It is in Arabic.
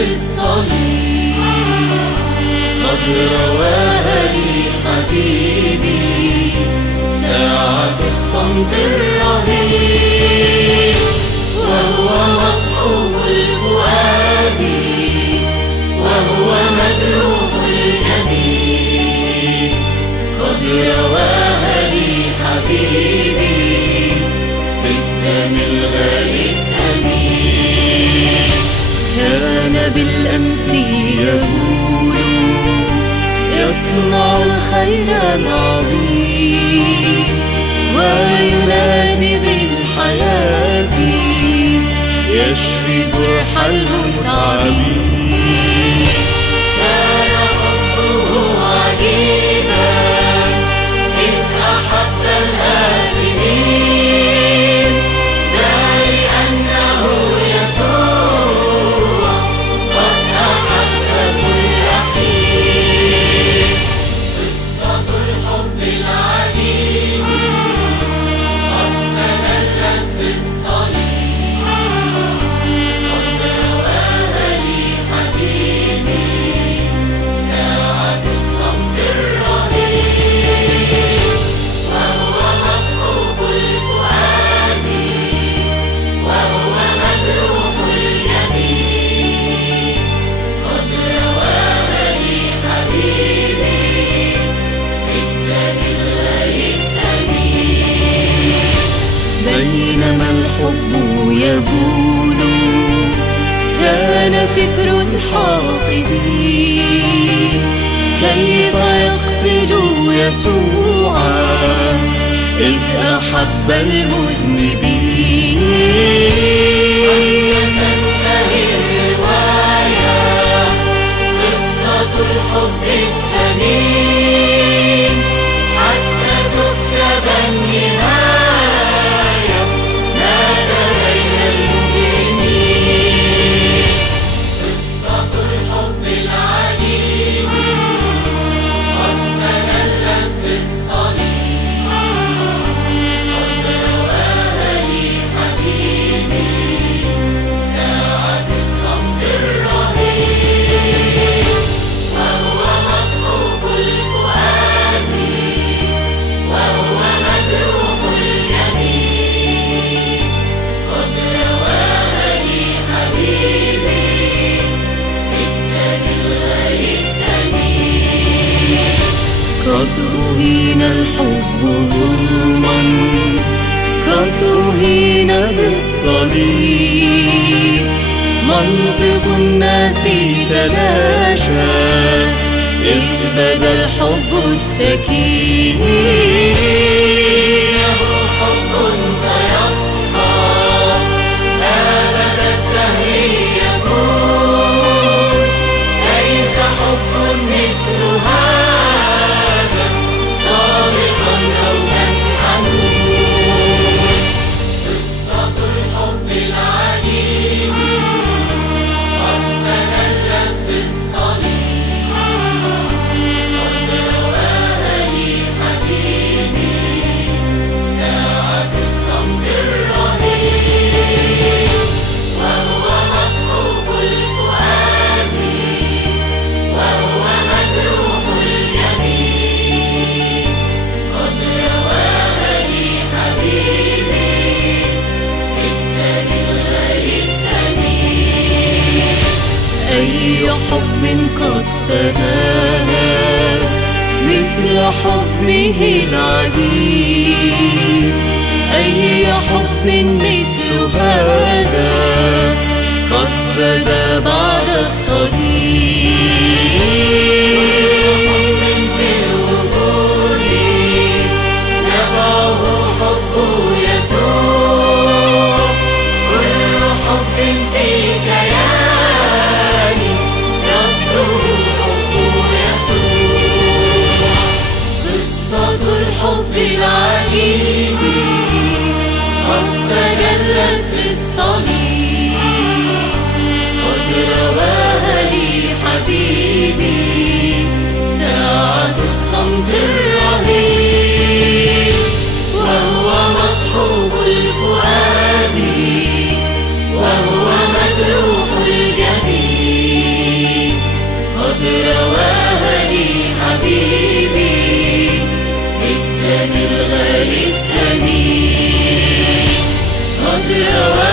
في الصليب، قد رواها لي حبيبي ساعة الصمت الرهيب، وهو مصحوب الفؤاد وهو مجروح الجبين، قد رواها لي حبيبي بالدم الغالي الثمين. كان بالأمس يقول يصنع الخير العظيم، وينادي بالحياة يشفي جرح المتعبين. كان حبه عجيبا إذ أحب الآثمين، ذا لأنه يسوع قد أحب كل حين. قصة الحب العجيب قد تجلت في الصليب، قد رواها لي حبيبي ساعة الصمت الرهيب، وهو مصحوب الفؤاد وهو مجروح الجبين، قد رواها لي حبيبي بالدم الغالي الثمين. بينما الحب يبول كان فكر الحاقدين كيف يقتل يسوعا إذ أحب المذنبين. قد تنتهي الرواية قصة الحب الثمين حتى تكتب النهاية مات بين المجرمين. قصة الحب العجيب قد تجلت في الصليب، قد رواها لي حبيبي ساعة الصمت الرهيب، وهو مصحوب الفؤاد وهو مجروح الجبين، قد رواها لي حبيبي بالدم الغالي الثمين. قد أهين الحب ظلما، قد أهين بالصليب، منطق الناس تلاشى إذ بدا الحب السكين. إنه حب سيبقى أبد الدهر يكون، ليس حب مثل هذا صادقا أو منحنون. قصة الحب العجيب قد تجلت في الصليب، قد رواها لي حبيبي ساعة الصمت الرهيب، وهو مصحوب الفؤاد وهو مجروح الجبين، قد رواها لي حبيبي بالدم الغالي الثمين. أي حب قد تناهى مثل حبه العجيب، أي حب مثل هذا قد بدا بعد الصليب. كل حب في الوجود نبعه حب يسوع، كل حب في كياني رده حب يسوع. قصة الحب العجيب قد تجلت في الصليب، قد رواها لي حبيبي حبيبي بالدم الغالي الثمين قد روى